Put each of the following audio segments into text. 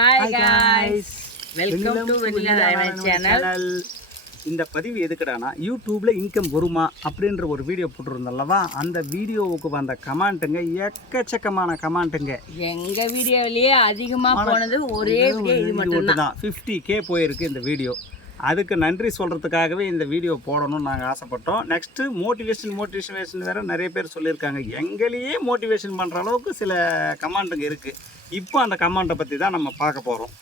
Hi guys welcome to channel இந்த பதிவு எதுக்குடானா யூடியூப்ல இன்கம் வருமா அப்படின்ற ஒரு வீடியோ போட்டிருந்தல்லவா அந்த வீடியோவுக்கு வந்த கமெண்ட்டுங்க எக்கச்சக்கமான கமெண்ட்டுங்க எங்க வீடியோலயே அதிகமா போனது ஒரே வீடியோ இது மட்டும் தான் ஃபிஃப்டி கே போயிருக்கு இந்த வீடியோ அதுக்கு நன்றி சொல்கிறதுக்காகவே இந்த வீடியோ போடணும்னு நாங்கள் ஆசைப்பட்டோம். நெக்ஸ்ட்டு மோட்டிவேஷன் மோட்டிவேஷன் வேறு நிறைய பேர் சொல்லியிருக்காங்க. எங்களையே மோட்டிவேஷன் பண்ணுற அளவுக்கு சில கமாண்டுங்க இருக்குது இப்போ அந்த கமாண்டை பற்றி தான் நம்ம பார்க்க போகிறோம்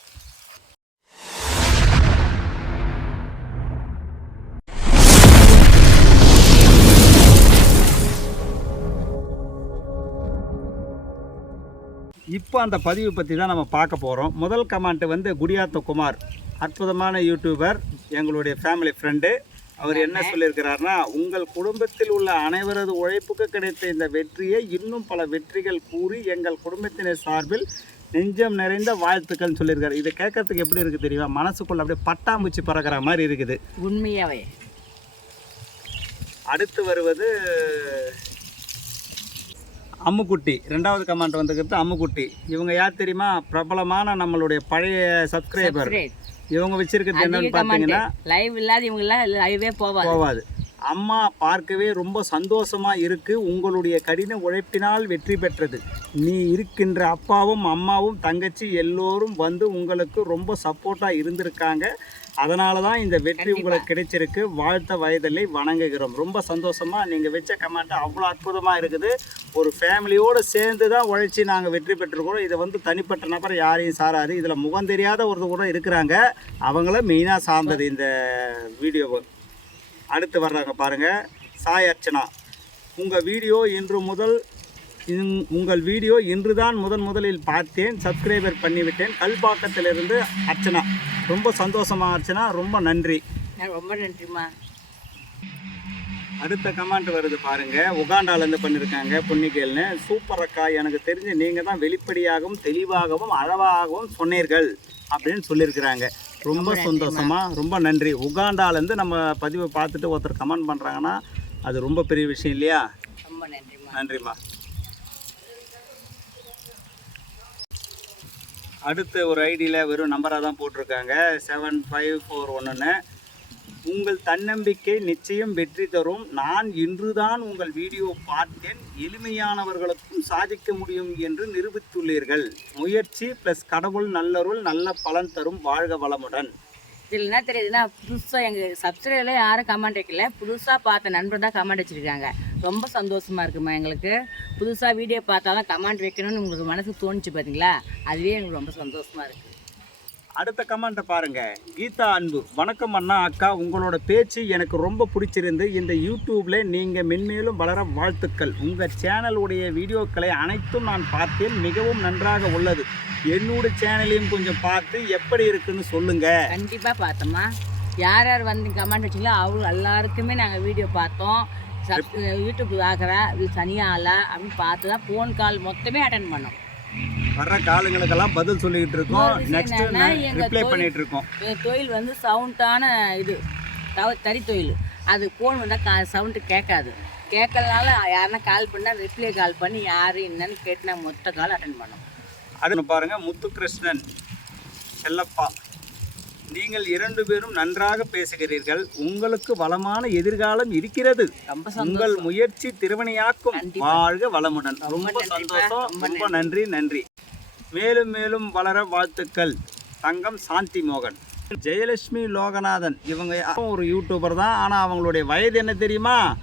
இப்போ அந்த பதிவு பற்றி தான் நம்ம பார்க்க போகிறோம் முதல் கமாண்ட் வந்து குடியாத்த குமார் அற்புதமான யூடியூபர் எங்களுடைய ஃபேமிலி ஃப்ரெண்டு அவர் என்ன சொல்லியிருக்கிறாருன்னா உங்கள் குடும்பத்தில் உள்ள அனைவரது உழைப்புக்கு கிடைத்த இந்த வெற்றியை இன்னும் பல வெற்றிகள் கூறி எங்கள் குடும்பத்தினர் சார்பில் நெஞ்சம் நிறைந்த வாழ்த்துக்கள்னு சொல்லியிருக்காரு. இதை கேட்கறதுக்கு எப்படி இருக்குது தெரியுமா? மனசுக்குள்ள அப்படியே பட்டாம்பூச்சி பறக்கிற மாதிரி இருக்குது. உண்மையாவே. அடுத்து வருவது அம்முக்குட்டி. ரெண்டாவது கமெண்ட் வந்துக்கிறது அம்முக்குட்டி. இவங்க யார் தெரியுமா? பிரபலமான நம்மளுடைய பழைய சப்ஸ்கிரைபர் இவங்க வச்சிருக்கிறது என்னன்னு பார்த்தீங்கன்னா லைவ் இல்லாத இவங்க எல்லாம் லைவே போவாது. போவாது. அம்மா பார்க்கவே ரொம்ப சந்தோஷமா இருக்கு. உங்களுடைய கடின உழைப்பினால் வெற்றி பெற்றது. நீ இருக்கின்ற அப்பாவும் அம்மாவும் தங்கச்சி எல்லோரும் வந்து உங்களுக்கு ரொம்ப சப்போர்ட்டா இருந்திருக்காங்க. அதனால தான் இந்த வெற்றி உங்களுக்கு கிடைச்சிருக்கு. வாழ்த்த வயதில்லை வணங்குகிறோம். ரொம்ப சந்தோஷமா நீங்க வச்ச கமெண்ட் அவ்வளோ அற்புதமா இருக்குது. ஒரு ஃபேமிலியோடு சேர்ந்து தான் உழைச்சி நாங்கள் வெற்றி பெற்றிருக்கிறோம். இதை வந்து தனிப்பட்ட நபர் யாரையும் சாராது. இதில் முகம் தெரியாத ஒருத்தர் கூட இருக்கிறாங்க. அவங்கள மெயினாக சார்ந்தது இந்த வீடியோவை. அடுத்து வர்றாங்க பாருங்க. சாய் அர்ச்சனா. உங்கள் வீடியோ இன்று முதல் உங்கள் வீடியோ இன்று தான் முதன் முதலில் பார்த்தேன். சப்ஸ்கிரைபர் பண்ணிவிட்டேன். கல்பாக்கத்திலிருந்து அர்ச்சனா. ரொம்ப சந்தோஷமா அர்ச்சனா. ரொம்ப நன்றி. ரொம்ப நன்றிம்மா. அடுத்த கமெண்ட் வருது பாருங்க. உகாண்டாலேருந்து பண்ணியிருக்காங்க பொன்னிக்கேல்னு சூப்பர் அக்கா. எனக்கு தெரிஞ்சு நீங்கள் தான் வெளிப்படையாகவும் தெளிவாகவும் அழகாகவும் சொன்னீர்கள் அப்படின்னு சொல்லியிருக்கிறாங்க ரொம்ப சந்தோஷமா ரொம்ப நன்றி. உகாண்டாலேருந்து நம்ம பதிவை பார்த்துட்டு ஒருத்தர் கமெண்ட் பண்ணுறாங்கன்னா அது ரொம்ப பெரிய விஷயம் இல்லையா? ரொம்ப நன்றிம்மா நன்றிம்மா அடுத்து ஒரு ஐடியில் வெறும் நம்பராக தான் போட்டிருக்காங்க. செவன் ஃபைவ் ஃபோர் ஒன்றுன்னு உங்கள் தன்னம்பிக்கை நிச்சயம் வெற்றி தரும். நான் இன்றுதான் உங்கள் வீடியோ பார்த்தேன். எளிமையானவர்களுக்கும் சாதிக்க முடியும் என்று நிரூபித்துள்ளீர்கள். முயற்சி ப்ளஸ் கடவுள் நல்லருள் நல்ல பலன் தரும். வாழ்க வளமுடன். இதில் என்ன தெரியுதுன்னா புதுசாக எங்கள் சப்ஸ்கிரைபில் யாரும் கமெண்ட் வைக்கல. புதுசாக பார்த்த நண்பர் தான் கமெண்ட் வச்சுருக்காங்க. ரொம்ப சந்தோஷமாக இருக்குமா எங்களுக்கு? புதுசாக வீடியோ பார்த்தாலும் கமெண்ட் வைக்கணும்னு உங்களுக்கு மனசுக்கு தோணுச்சு பார்த்தீங்களா அதுவே எங்களுக்கு ரொம்ப சந்தோஷமாக இருக்குது அடுத்த கமெண்ட்டை பாருங்க. கீதா அன்பு. வணக்கம் அண்ணா அக்கா உங்களோட பேச்சு எனக்கு ரொம்ப பிடிச்சிருந்து இந்த யூடியூப்ல நீங்க மென்மேலும் வளர வாழ்த்துக்கள். உங்க சேனலுடைய வீடியோக்களை அனைத்தும் நான் பார்த்தேன். மிகவும் நன்றாக உள்ளது. என்னோட சேனலையும் கொஞ்சம் பார்த்து எப்படி இருக்குன்னு சொல்லுங்க. கண்டிப்பாக பார்த்தோம்மா. யார் யார் வந்து கமெண்ட் வச்சிங்களோ அவங்க எல்லாருக்குமே நாங்கள் வீடியோ பார்த்தோம். யூடியூப் ஆகிறா இது ஆளா அப்படின்னு பார்த்து தான் ஃபோன் கால் மொத்தமே அட்டன் பண்ணோம். வர்ற காலங்களுக்கெல்லாம் பதில் சொல்லிக்கிட்டு இருக்கோம். நெக்ஸ்ட் ரிப்ளை பண்ணிட்டு இருக்கோம். தொழில் வந்து சவுண்டான இது. தவ தறி தொழில் அது ஃபோன் வந்தால் கா சவுண்டு கேட்காது. கேட்கறதுனால யாருன்னா கால் பண்ணால் ரிப்ளை கால் பண்ணி யார் என்னன்னு கேட்டு மொத்த கால் அட்டன் பண்ணோம். அடுத்து பாருங்க முத்துகிருஷ்ணன் செல்லப்பா. நீங்கள் இரண்டு பேரும் நன்றாக பேசுகிறீர்கள். உங்களுக்கு வளமான எதிர்காலம் இருக்கிறது. உங்கள் முயற்சி திருவனையாக்கும். வாழ்க வளமுடன். ரொம்ப. சந்தோஷம். ரொம்ப ரொம்ப நன்றி. நன்றி மேலும் மேலும் வளர வாழ்த்துக்கள். தங்கம் சாந்தி மோகன். ஜெயலட்சுமி லோகநாதன். இவங்க ஒரு யூடியூபர் தான். ஆனால் அவங்களுடைய வயது என்ன தெரியுமா?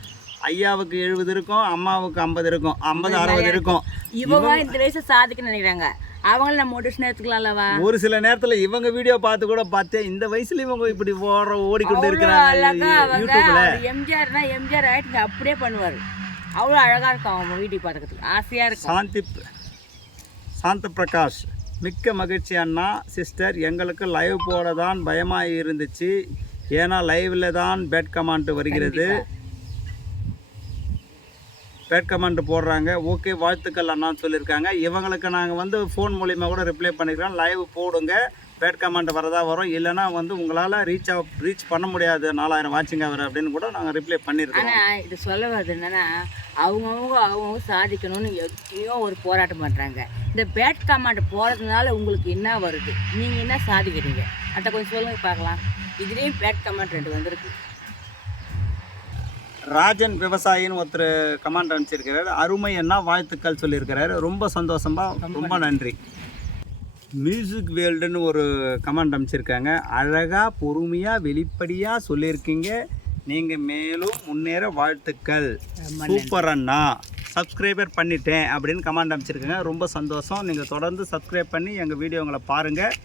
ஐயாவுக்கு எழுபது இருக்கும் அம்மாவுக்கு ஐம்பது இருக்கும் ஐம்பது அறுபது இருக்கும். இவங்க இந்த வயசு சாதிக்க நினைக்கிறாங்க. அவங்கள நம்ம மோட்டிவேஷன் எடுத்துக்கலாம்லவா ஒரு சில நேரத்துல இவங்க வீடியோ பார்த்து கூட பார்த்தேன் இந்த வயசுல இவங்க இப்படி ஓடுற ஓடிக்கொண்டு இருக்கிறாங்க எம்ஜிஆர்னா எம்ஜிஆர் ஆயிட்டு அப்படியே பண்ணுவார். அவ்வளோ அழகா இருக்கும் அவங்க வீடியோ பார்க்கறதுக்கு. ஆசையா இருக்கும். சாந்தி சாந்த பிரகாஷ் மிக்க மகிழ்ச்சி அண்ணா சிஸ்டர் எங்களுக்கு லைவ் போட தான் பயமாக இருந்துச்சு. ஏன்னா லைவ்ல தான் பேட் கமாண்ட் வருகிறது. பேட் கமெண்ட் போடுறாங்க. ஓகே வாழ்த்துக்கள் அண்ணான்னு சொல்லியிருக்காங்க. இவங்களுக்கு நாங்கள் வந்து ஃபோன் மூலிமா கூட ரிப்ளை பண்ணிக்கிறோம். லைவ் போடுங்க. பேட் கமெண்ட் வரதா வரும். இல்லைன்னா வந்து உங்களால் ரீச் ரீச் பண்ண முடியாது. நாலாயிரம் வாட்சிங் அவர் அப்படின்னு கூட நாங்கள் ரிப்ளை பண்ணியிருக்கோம் ஆனால் இது சொல்ல வருது என்னென்னா அவங்கவுங்க அவங்கவுங்க சாதிக்கணும்னு எத்தனையோ ஒரு போராட்டம் பண்ணுறாங்க இந்த பேட் கமெண்ட் போகிறதுனால உங்களுக்கு என்ன வருது? நீங்கள் என்ன சாதிக்கிறீங்க? அதை கொஞ்சம் சொல்லுங்க பார்க்கலாம். இதுலேயும் பேட் கமெண்ட் ரெண்டு வந்திருக்கு. ராஜன் விவசாயின்னு ஒருத்தர் கமெண்ட் அனுப்பிச்சிருக்கிறாரு. அருமை என்ன வாழ்த்துக்கள் சொல்லியிருக்கிறாரு. ரொம்ப சந்தோஷமா ரொம்ப நன்றி. மியூசிக் வேர்ல்டுன்னு ஒரு கமெண்ட் அனுப்பிச்சிருக்காங்க. அழகாக பொறுமையாக வெளிப்படையாக சொல்லியிருக்கீங்க. நீங்கள் மேலும் முன்னேற வாழ்த்துக்கள். சூப்பர் அண்ணா. சப்ஸ்கிரைபர் பண்ணிட்டேன் அப்படின்னு கமெண்ட் அனுப்பிச்சிருக்காங்க. ரொம்ப சந்தோஷம். நீங்கள் தொடர்ந்து சப்ஸ்கிரைப் பண்ணி எங்கள் வீடியோங்களை பாருங்கள்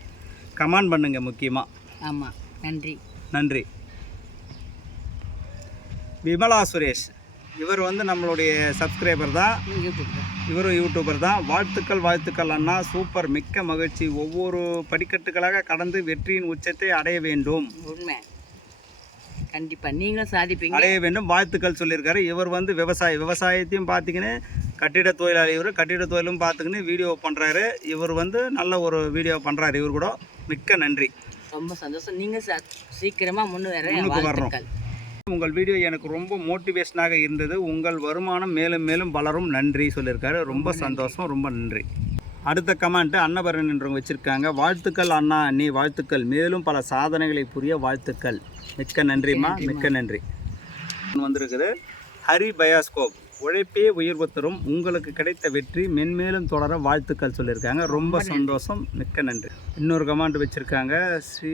கமெண்ட் பண்ணுங்கள் முக்கியமாக ஆமாம் நன்றி. நன்றி. விமலா சுரேஷ். இவர் வந்து நம்மளுடைய சப்ஸ்கிரைபர் தான். இவரும் யூடியூபர் தான். வாழ்த்துக்கள் வாழ்த்துக்கள் அண்ணா. சூப்பர். மிக்க மகிழ்ச்சி. ஒவ்வொரு படிக்கட்டுகளாக கடந்து வெற்றியின் உச்சத்தை அடைய வேண்டும். உண்மை. கண்டிப்பாக நீங்களும் சாதிப்பீங்க. அடைய வேண்டும். வாழ்த்துக்கள் சொல்லியிருக்காரு. இவர் வந்து விவசாயி. விவசாயத்தையும் பார்த்தீங்கன்னு கட்டிட தொழிலாளி இவர். கட்டிட தொழிலும் பார்த்துக்கின்னு வீடியோ பண்ணுறாரு இவர் வந்து நல்ல ஒரு வீடியோ பண்ணுறாரு இவர் கூட மிக்க நன்றி. ரொம்ப சந்தோஷம். நீங்கள் சீக்கிரமாக வர்றோம். வாழ்த்துக்கள். உங்கள் வீடியோ எனக்கு ரொம்ப மோட்டிவேஷனாக இருந்தது. உங்கள் வருமானம் மேலும் மேலும் வளரும். நன்றி சொல்லியிருக்காரு. ரொம்ப சந்தோஷம். ரொம்ப நன்றி. அடுத்த கமெண்ட் அன்னபரன் என்றவங்க வச்சுருக்காங்க. வாழ்த்துக்கள் அண்ணா அண்ணி வாழ்த்துக்கள். மேலும் பல சாதனைகளை புரிய வாழ்த்துக்கள். மிக்க நன்றிம்மா. மிக்க நன்றி. வந்திருக்குது. ஹரி பயாஸ்கோப் உழைப்பே உயர்வு தரும் உங்களுக்கு கிடைத்த வெற்றி மென்மேலும் தொடர வாழ்த்துக்கள் சொல்லியிருக்காங்க. ரொம்ப சந்தோஷம். மிக்க நன்றி. இன்னொரு கமெண்ட் வச்சுருக்காங்க. ஸ்ரீ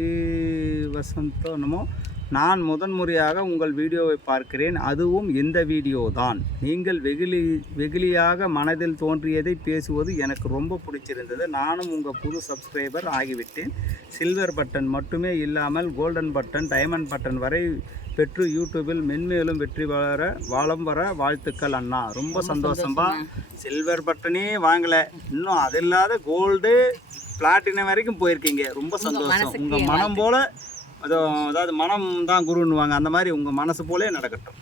வசந்தோ என்னமோ? நான் முதன்முறையாக உங்கள் வீடியோவை பார்க்கிறேன். அதுவும் இந்த வீடியோ தான். நீங்கள் வெகுளி வெகுளியாக மனதில் தோன்றியதை பேசுவது எனக்கு ரொம்ப பிடிச்சிருந்தது. நானும் உங்கள் புது சப்ஸ்கிரைபர் ஆகிவிட்டேன். சில்வர் பட்டன் மட்டுமே இல்லாமல் கோல்டன் பட்டன் டைமண்ட் பட்டன் வரை பெற்று யூடியூபில் மென்மேலும் வெற்றி வர வளம் வர வாழ்த்துக்கள் அண்ணா. ரொம்ப சந்தோஷம்பா. சில்வர் பட்டனே வாங்கலை. இன்னும் அது இல்லாத கோல்டு பிளாட்டினம் வரைக்கும் போயிருக்கீங்க. ரொம்ப சந்தோஷம். உங்கள் மனம் போல அதுவும் அதாவது மனம் தான் குருன்னுவாங்க. அந்த மாதிரி உங்கள் மனசு போலே நடக்கட்டும்.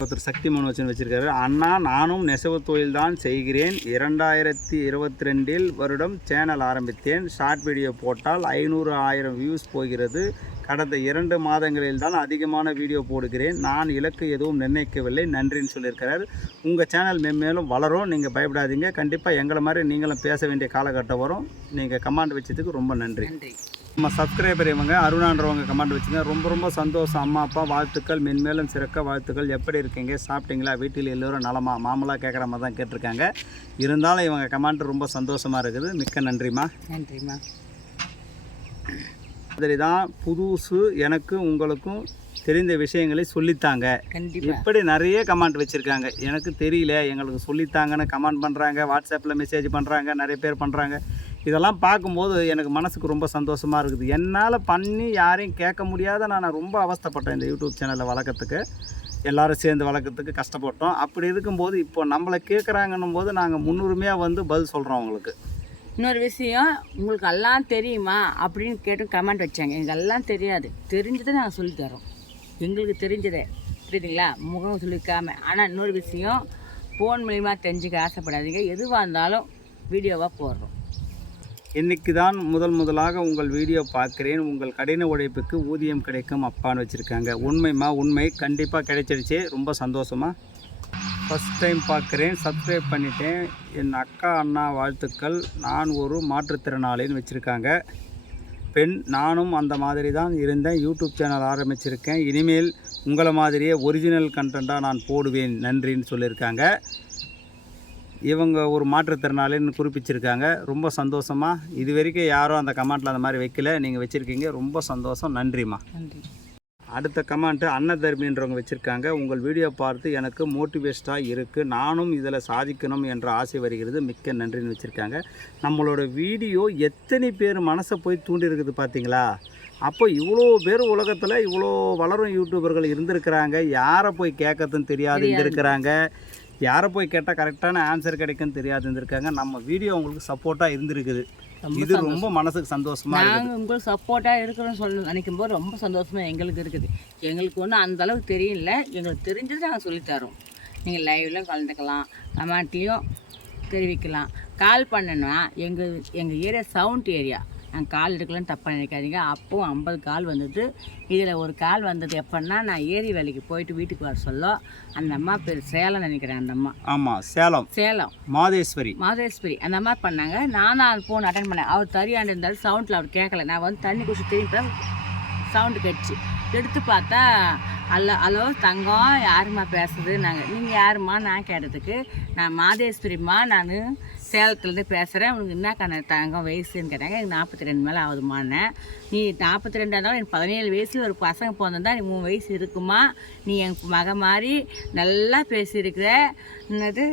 ஒருத்தர் சக்தி மனோஜன் வச்சிருக்காரு. அண்ணா நானும் நெசவு தொழில் தான் செய்கிறேன். இரண்டாயிரத்தி இருபத்தி ரெண்டில் வருடம் சேனல் ஆரம்பித்தேன். ஷார்ட் வீடியோ போட்டால் ஐநூறு ஆயிரம் வியூஸ் போகிறது. கடந்த இரண்டு மாதங்களில் தான் அதிகமான வீடியோ போடுகிறேன். நான் இலக்கு எதுவும் நிர்ணயிக்கவில்லை. நன்றின்னு சொல்லியிருக்கிறார். உங்கள் சேனல் மென்மேலும் வளரும். நீங்கள் பயப்படாதீங்க. கண்டிப்பாக எங்களை மாதிரி நீங்களும் பேச வேண்டிய காலகட்டம் வரும். நீங்கள் கமாண்ட் வச்சதுக்கு ரொம்ப நன்றி. நன்றி. நம்ம சப்ஸ்கிரைபர் இவங்க அருணான்றவங்க கமெண்ட் வச்சுங்க. ரொம்ப ரொம்ப சந்தோஷம். அம்மா அப்பா வாழ்த்துக்கள். மென்மேலும் சிறக்க வாழ்த்துக்கள். எப்படி இருக்கீங்க? சாப்பிட்டீங்களா? வீட்டில் எல்லோரும் நலமா? மாமலாக கேட்குற மாதிரி தான் கேட்டிருக்காங்க. இருந்தாலும் இவங்க கமெண்ட் ரொம்ப சந்தோஷமாக இருக்குது. மிக்க நன்றிம்மா. நன்றிம்மா. மாதிரி தான் புதுசு எனக்கு உங்களுக்கும் தெரிந்த விஷயங்களை சொல்லித்தாங்க. இப்படி நிறைய கமெண்ட் வச்சுருக்காங்க? எனக்கு தெரியல. எங்களுக்கு சொல்லித்தாங்கன்னு கமெண்ட் பண்ணுறாங்க வாட்ஸ்அப்பில் மெசேஜ் பண்ணுறாங்க நிறைய பேர் பண்ணுறாங்க இதெல்லாம் பார்க்கும்போது எனக்கு மனசுக்கு ரொம்ப சந்தோஷமாக இருக்குது. என்னால் பண்ணி யாரையும் கேட்க முடியாத நான் ரொம்ப அவஸ்தைப்பட்டேன் இந்த யூடியூப் சேனலை வளர்க்கறதுக்கு. எல்லோரும் சேர்ந்து வளர்க்கறதுக்கு கஷ்டப்பட்டோம். அப்படி இருக்கும்போது இப்போ நம்மளை கேட்குறாங்கன்னும் போது நாங்கள் முன்னுரிமையாக வந்து பதில் சொல்கிறோம் அவங்களுக்கு. இன்னொரு விஷயம் உங்களுக்கு எல்லாம் தெரியுமா அப்படின்னு கேட்டு கமெண்ட் வச்சாங்க. எங்களுக்கு எல்லாம் தெரியாது. தெரிஞ்சதை நாங்கள் சொல்லித்தரோம் எங்களுக்கு தெரிஞ்சதே. புரியுதுங்களா? முகம் சொல்லிக்காம ஆனால் இன்னொரு விஷயம் ஃபோன் மூலிமா தெரிஞ்சுக்க ஆசைப்படாதீங்க. எதுவாக இருந்தாலும் வீடியோவாக போடுறோம். இன்னைக்கு தான் முதல் முதலாக உங்கள் வீடியோ பார்க்குறேன். உங்கள் கடின உழைப்புக்கு ஊதியம் கிடைக்கும் அப்பான்னு வச்சுருக்காங்க. உண்மைம்மா? உண்மை. கண்டிப்பாக கிடைச்சிருச்சு. ரொம்ப சந்தோஷமா? ஃபஸ்ட் டைம் பார்க்குறேன். சப்ஸ்கிரைப் பண்ணிட்டேன். என் அக்கா அண்ணா வாழ்த்துக்கள். நான் ஒரு மாற்றுத்திறனாளின்னு வச்சுருக்காங்க. பெண் நானும் அந்த மாதிரி தான் இருந்தேன். யூடியூப் சேனல் ஆரம்பிச்சிருக்கேன். இனிமேல் உங்களை மாதிரியே ஒரிஜினல் கண்டென்ட்டாக நான் போடுவேன். நன்றின்னு சொல்லியிருக்காங்க. இவங்க ஒரு மாற்றுத்திறனாளின்னு குறிப்பிச்சிருக்காங்க. ரொம்ப சந்தோஷமாக இது வரைக்கும் யாரும் அந்த கமெண்ட்டில் அந்த மாதிரி வைக்கல. நீங்கள் வச்சுருக்கீங்க. ரொம்ப சந்தோஷம். நன்றிம்மா. நன்றி. அடுத்த கமெண்ட்டு அன்னதர்மின்றவங்க வச்சுருக்காங்க. உங்கள் வீடியோ பார்த்து எனக்கு மோட்டிவேஷனாக இருக்குது நானும் இதில் சாதிக்கணும் என்ற ஆசை வருகிறது. மிக்க நன்றின்னு வச்சுருக்காங்க. நம்மளோட வீடியோ எத்தனை பேர் மனசை போய் தூண்டி இருக்குது பார்த்தீங்களா அப்போ இவ்வளோ பேர் உலகத்தில் இவ்வளோ வளரும் யூடியூபர்கள் இருந்திருக்கிறாங்க. யாரை போய் கேட்கறதுன்னு தெரியாது. இருந்திருக்கிறாங்க. யாரை போய் கேட்டால் கரெக்டான ஆன்சர் கிடைக்குன்னு தெரியாது இருந்திருக்காங்க. நம்ம வீடியோ உங்களுக்கு சப்போர்ட்டாக இருந்திருக்குது. இது ரொம்ப மனசுக்கு சந்தோஷமாக இருக்குது. நாங்கள் உங்களுக்கு சப்போர்ட்டாக இருக்கிறோம்னு சொல்லி நினைக்கும் போது ரொம்ப சந்தோஷமாக எங்களுக்கு இருக்குது. எங்களுக்கு ஒன்றும் அந்த அளவுக்கு தெரியல. எங்களுக்கு தெரிஞ்சது நாங்கள் சொல்லித்தரோம் நீங்கள் லைவில் கலந்துக்கலாம். கமெண்ட்லேயும் தெரிவிக்கலாம். கால் பண்ணணும்னா எங்கள் எங்கள் ஏரியா சவுண்ட் ஏரியா நான் கால் எடுக்கலன்னு தப்பாக நினைக்காதீங்க அப்போவும் ஐம்பது கால் வந்தது. இதில் ஒரு கால் வந்தது எப்போன்னா நான் ஏரி வேலைக்கு போயிட்டு வீட்டுக்கு வர சொல்ல அந்த அம்மா பேர் சேலம் நினைக்கிறேன் அந்த அம்மா. ஆமாம் சேலம். சேலம். மாதேஸ்வரி. மாதேஸ்வரி. அந்த மாதிரி பண்ணாங்க. நானும் அது ஃபோன் அட்டன் பண்ணேன். அவர் தரியாண்டு இருந்தாலும் சவுண்டில் அவர் கேட்கல நான் வந்து தண்ணி குடிச்சு திரும்பி சவுண்டு கேட்டுச்சு எடுத்து பார்த்தா அல்ல ஹலோ தங்கம் யாரும்மா பேசுது நாங்கள் நீங்கள் யாரும்மா? நான் கேட்டதுக்கு நான் மாதேஸ்வரிம்மா நான் சேலத்துலேருந்து பேசுகிறேன் உனக்கு என்ன கண்ண தங்கம் வயசுன்னு கேட்டாங்க. எனக்கு நாற்பத்தி ரெண்டு மேலே ஆகுதுமானேன் நீ நாற்பத்தி ரெண்டாக இருந்தாலும் எனக்கு பதினேழு வயசில் ஒரு பசங்க பிறந்திருந்தா நீ மூணு வயசு இருக்குமா? நீ என் மக மாதிரி நல்லா பேசியிருக்கிற. என்னது?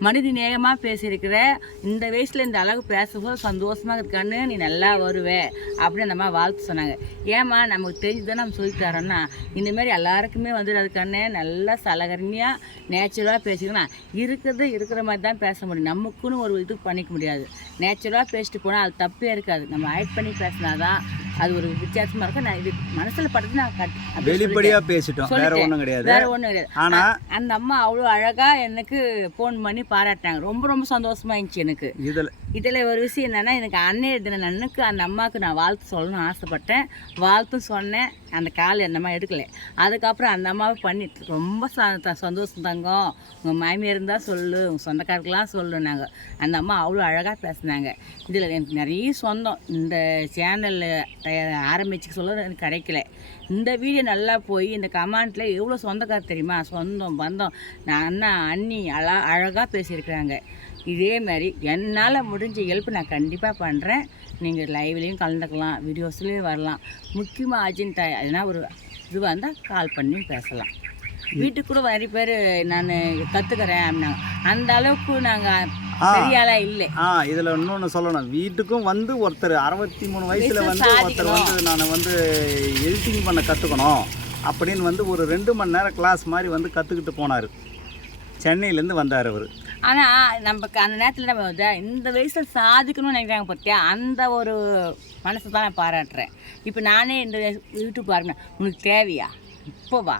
மனித நேயமாக பேசியிருக்கிற இந்த வயசில் இந்த அளவுக்கு பேசும்போது சந்தோஷமாக இருக்கான்னு நீ நல்லா வருவே அப்படின்னு அந்த அம்மா வாழ்த்து சொன்னாங்க. ஏம்மா நமக்கு தெரிஞ்சுதான் நம்ம சொல்லி தரோம்னா? இந்தமாரி எல்லாருக்குமே வந்து அதுக்கானே நல்லா சலகரணியாக நேச்சுரலாக பேசிக்கணும் இருக்கிறது இருக்கிற மாதிரி தான் பேச முடியும். நமக்குன்னு ஒரு இது பண்ணிக்க முடியாது. நேச்சுரலாக பேசிட்டு போனால் அது தப்பே இருக்காது. நம்ம ஆட் பண்ணி பேசினாதான் அது ஒரு வித்தியாசமாக இருக்கும் நான் இது மனசில் படுத்து நான் கட் அப்படியே வெளிப்படையாக பேசிட்டோம். வேற. ஒன்றும் கிடையாது. வேற ஒன்றும் கிடையாது. ஆனா அந்த அம்மா அவ்வளோ அழகாக எனக்கு ஃபோன் பண்ணி பாராட்டினாங்க. ரொம்ப ரொம்ப சந்தோஷமா இருந்துச்சு எனக்கு. இதில் இதில் ஒரு விஷயம் என்னென்னா எனக்கு அன்னைய தின அன்னைக்கு அந்த அம்மாவுக்கு நான் வாழ்த்து சொல்லணும்னு ஆசைப்பட்டேன். வாழ்த்தும் சொன்னேன். அந்த கால் அம்மா எடுக்கல. அதுக்கப்புறம் அந்த அம்மாவை பண்ணி ரொம்ப சந்தோஷம் தங்கம். உங்கள் மாமியார் இருந்தால் சொல்லு உங்கள் சொந்தக்காரருக்கெல்லாம் சொல்லுனாங்க அந்த அம்மா அவ்வளோ அழகாக பேசுனாங்க. இதில் எனக்கு நிறைய சொந்தம். இந்த சேனலில் ஆரம்பிச்சு சொல்ல எனக்கு கிடைக்கல. இந்த வீடியோ நல்லா போய் இந்த கமெண்ட்டில் எவ்வளோ சொந்தக்காரர் தெரியுமா? சொந்தம் பந்தம். நான் அண்ணா அண்ணி அழா அழகாக பேசியிருக்கிறாங்க. இதே மாதிரி என்னால் முடிஞ்ச ஹெல்ப் நான் கண்டிப்பாக பண்ணுறேன் நீங்கள் லைவ்லேயும் கலந்துக்கலாம் வீடியோஸ்லேயும் வரலாம். முக்கியமாக அஜெண்டா எதனா ஒரு இதுவாக இருந்தால் கால் பண்ணி பேசலாம். வீட்டுக்கு கூட நிறைய பேர் நான் கற்றுக்கிறேன் அப்படின்னாங்க அந்த அளவுக்கு நாங்கள் பெரிய ஆளாக இல்லை. ஆ இதில் இன்னொன்று சொல்லணும். வீட்டுக்கும் வந்து ஒருத்தர் அறுபத்தி மூணு வயசில் வந்து ஒருத்தர் வந்து நான் வந்து எடிட்டிங் பண்ண கற்றுக்கணும் அப்படின்னு வந்து ஒரு ரெண்டு மணி நேரம் கிளாஸ் மாதிரி வந்து கற்றுக்கிட்டு போனார். சென்னையிலேருந்து வந்தார் அவர். ஆனால் நமக்கு அந்த நேரத்தில் நம்ம இந்த வயசில் சாதிக்கணும்னு நினைக்கிறாங்க பார்த்தியா அந்த ஒரு மனசை தான் நான் பாராட்டுறேன். இப்போ நானே இந்த யூடியூப் ஆரம்பிச்சேன் உனக்கு தேவையா? இப்போ வா.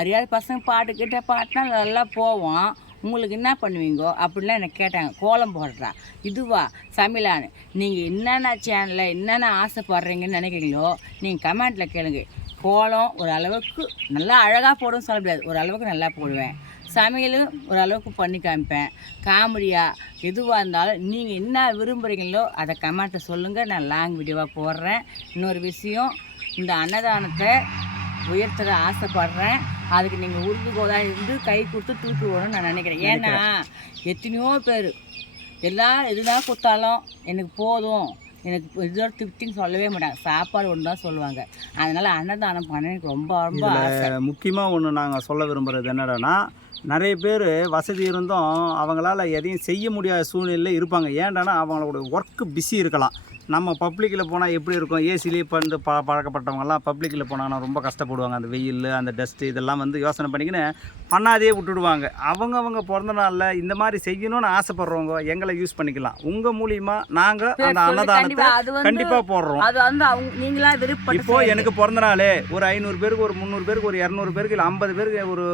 அறியாத பசங்க பாட்டு கிட்ட பாட்டுனா நல்லா போவோம். உங்களுக்கு என்ன பண்ணுவீங்கோ அப்படிலாம் எனக்கு கேட்டாங்க. கோலம் போடுறா. இதுவா சமையலான்னு நீங்கள் என்னென்ன சேனலில் என்னென்ன ஆசைப்படுறீங்கன்னு நினைக்கிறீங்களோ நீங்கள் கமெண்ட்டில் கேளுங்க. கோலம் ஒரு அளவுக்கு நல்லா அழகாக போடுன்னு சொல்ல முடியாது. ஒரு அளவுக்கு நல்லா போடுவேன். சமையலும் ஓரளவுக்கு பண்ணி காமிப்பேன். காமெடியாக எதுவாக இருந்தாலும் நீங்கள் என்ன விரும்புகிறீங்களோ அதை கமெண்ட்டை சொல்லுங்கள் நான் லாங் வீடியோவாக போடுறேன். இன்னொரு விஷயம் இந்த அன்னதானத்தை உயர்த்தத ஆசைப்படுறேன். அதுக்கு நீங்கள் உறுதிகோலாக இருந்து கை கொடுத்து தூக்கி விடணும்னு நான் நினைக்கிறேன். ஏன்னா எத்தனையோ பேர் எல்லாம் எதுதான் கொடுத்தாலும் எனக்கு போதும். எனக்கு இதோட திருப்தின்னு சொல்லவே மாட்டாங்க. சாப்பாடு ஒன்று தான் சொல்லுவாங்க. அதனால் அன்னதானம் பண்ண எனக்கு ரொம்ப ரொம்ப முக்கியமாக ஒன்று நாங்கள் சொல்ல விரும்புகிறது என்னடான்னா நிறைய பேர் வசதி இருந்தும் அவங்களால எதையும் செய்ய முடியாத சூழ்நிலையில் இருப்பாங்க. ஏன்டானா அவங்களோட ஒர்க்கு பிஸி இருக்கலாம். நம்ம பப்ளிக்கில் போனால் எப்படி இருக்கும்? ஏசிலேயே வந்து ப பழக்கப்பட்டவங்கலாம் பப்ளிக்கில் போனாங்கன்னா ரொம்ப கஷ்டப்படுவாங்க. அந்த வெயில் அந்த டஸ்ட்டு இதெல்லாம் வந்து யோசனை பண்ணிக்கின்னு பண்ணாதே விட்டுடுவாங்க. அவங்கவங்க பிறந்த நாளில் இந்த மாதிரி செய்யணும்னு ஆசைப்படுறவங்க எங்களை யூஸ் பண்ணிக்கலாம். உங்கள் மூலியமா நாங்கள் அந்த அன்னதானத்தை கண்டிப்பாக போடுறோம். அது வந்து அவங்க நீங்களா விருப்பப்பட்டு இப்போ எனக்கு பிறந்த நாள் ஒரு ஐநூறு பேருக்கு ஒரு முந்நூறு பேருக்கு ஒரு இரநூறு பேருக்கு இல்லை ஐம்பது பேருக்கு ஒரு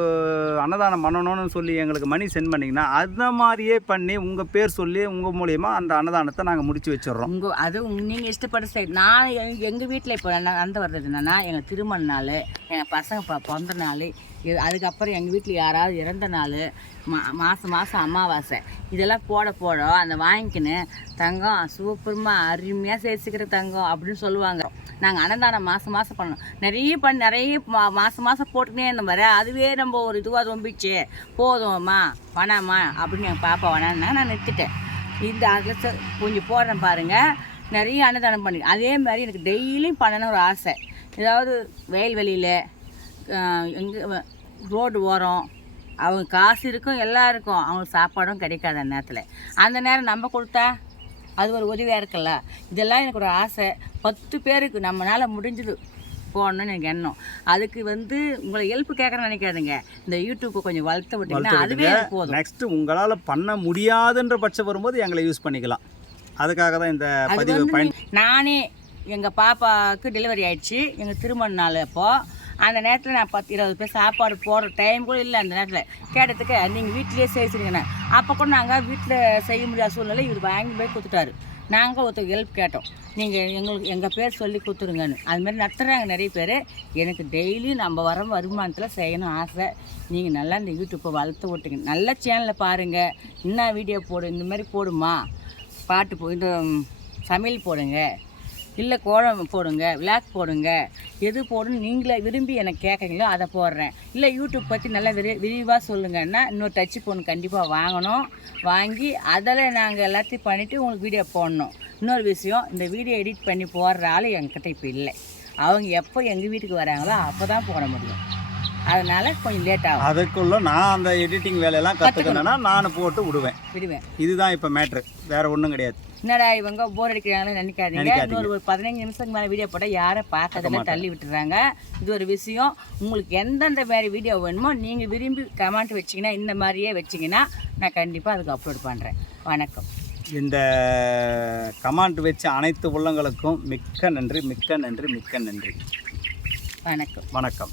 அன்னதானம் பண்ணணும்னு சொல்லி எங்களுக்கு மணி சென்ட் பண்ணிங்கன்னா அந்த மாதிரியே பண்ணி உங்கள் பேர் சொல்லி உங்கள் மூலியமா அந்த அன்னதானத்தை நாங்கள் முடிச்சு வச்சிடுறோம். அது நீங்கள் நீங்க இஷ்டப்பட்ட சைடு நான் எங்கள் வீட்டில் இப்போ நடந்து வர்றது என்னன்னா எங்கள் திருமண நாள் எங்கள் பசங்க ப- பிறந்த நாள் இது அதுக்கப்புறம் எங்கள் வீட்டில் யாராவது இறந்த நாள் மா மாதம் மாதம் அமாவாசை இதெல்லாம் போட போட அந்த வாங்கிக்கின்னு தங்கம் சூப்பர்மா அருமையாக சேர்த்துக்கிற தங்கம் அப்படின்னு சொல்லுவாங்க. நாங்கள் அன்னதானம் மாதம் மாதம் பண்ணோம் நிறைய பண்ண நிறைய மா மாதம் மாதம் போட்டுக்கினே இருந்த மாதிரி அதுவே நம்ம ஒரு இதுவாக ரொம்பிச்சு போதும்மா வேணாமா அப்படின்னு எங்கள் பாப்பா வேணான்னா நான் நிறுத்திட்டேன். இந்த அதில் கொஞ்சம் போடுறேன் பாருங்கள் நிறைய அன்னதானம் பண்ணி அதே மாதிரி எனக்கு டெய்லியும் பண்ணணும்னு ஒரு ஆசை. ஏதாவது வயல்வெளியில் எங்கே ரோடு ஓரம் அவங்க காசு இருக்கும் எல்லாம் இருக்கும். அவங்களுக்கு சாப்பாடும் கிடைக்காது அந்த நேரத்தில். அந்த நேரம் நம்ம கொடுத்தா அது ஒரு உதவியாக இருக்குல்ல? இதெல்லாம் எனக்கு ஒரு ஆசை. பத்து பேருக்கு நம்மளால் முடிஞ்சது போடணும்னு எனக்கு எண்ணம். அதுக்கு வந்து உங்களை ஹெல்ப் கேட்குறேன்னு நினைக்காதுங்க. இந்த யூடியூப்பை கொஞ்சம் வளர்த்து விட்டிங்கன்னா அதுவே போதும். நெக்ஸ்ட் உங்களால் பண்ண முடியாதுன்ற பட்சம் வரும்போது எங்களை யூஸ் பண்ணிக்கலாம். அதுக்காக தான் இந்த பதிவு பயன் நானே எங்கள் பாப்பாவுக்கு டெலிவரி ஆயிடுச்சு. எங்கள் திருமண நாள் அப்போ. அந்த நேரத்தில் நான் பத்து இருபது பேர் சாப்பாடு போடுற டைம் கூட இல்லை அந்த நேரத்தில். கேட்டதுக்கு நீங்கள் வீட்டிலேயே செய்யுங்கண்ணே அப்போ கூட நாங்கள் வீட்டில் செய்ய முடியாத சூழ்நிலை இவர் வாங்கி போய் கொடுத்துட்டாரு. நாங்கள் ஒருத்தர் ஹெல்ப் கேட்டோம். நீங்கள் எங்களுக்கு எங்கள் பேர் சொல்லி கொடுத்துருங்கன்னு. அதுமாதிரி நடத்துகிறாங்க நிறைய பேர். எனக்கு டெய்லி நம்ம வர வருமானத்தில் செய்யணும் ஆசை. நீங்கள் நல்லா இந்த யூடியூப்பை வளர்த்து விட்டுங்க. நல்ல சேனலை பாருங்கள் என்ன வீடியோ போடு இந்த மாதிரி போடுமா? பாட்டு போ இந்த சமையல் போடுங்க இல்லை கோலம் போடுங்க விளாக் போடுங்க எது போடுன்னு நீங்களே விரும்பி எனக்கு கேட்குறீங்களோ அதை போடுறேன். இல்லை யூடியூப் பற்றி நல்லா விரி விரிவாக சொல்லுங்கன்னா இன்னொரு டச்சு ஃபோன் கண்டிப்பாக வாங்கணும். வாங்கி அதில் நாங்கள் எல்லாத்தையும் பண்ணிவிட்டு உங்களுக்கு வீடியோ போடணும். இன்னொரு விஷயம் இந்த வீடியோ எடிட் பண்ணி போடுற ஆள் என்கிட்ட இப்போ இல்லை. அவங்க எப்போ எங்கள் வீட்டுக்கு வராங்களோ அப்போ தான் போட முடியும். அதனால் கொஞ்சம் லேட் ஆகும். அதுக்குள்ள நான் அந்த எடிட்டிங் வேலையெல்லாம் கற்றுக்கணுன்னா நான் போட்டு விடுவேன். விடுவேன். இதுதான் இப்போ மேட்ரு வேற ஒன்றும் கிடையாது. என்னடா இவங்க போர் அடிக்கிறாங்களே நினைக்காதீங்க. நினைக்காதீங்க. இன்னொரு ஒரு பதினஞ்சு நிமிஷத்துக்கு மேலே வீடியோ போட்டால் யாரை பார்க்கறதில்ல தள்ளி விட்டுறாங்க. இது ஒரு விஷயம். உங்களுக்கு எந்தெந்த மாதிரி வீடியோ வேணுமோ நீங்கள் விரும்பி கமெண்ட் வச்சிங்கன்னா இந்த மாதிரியே வச்சிங்கன்னா நான் கண்டிப்பாக அதுக்கு அப்லோட் பண்ணுறேன் வணக்கம். இந்த கமாண்ட் வச்ச அனைத்து உள்ளங்களுக்கும் மிக்க நன்றி மிக்க நன்றி மிக்க நன்றி. வணக்கம். வணக்கம்.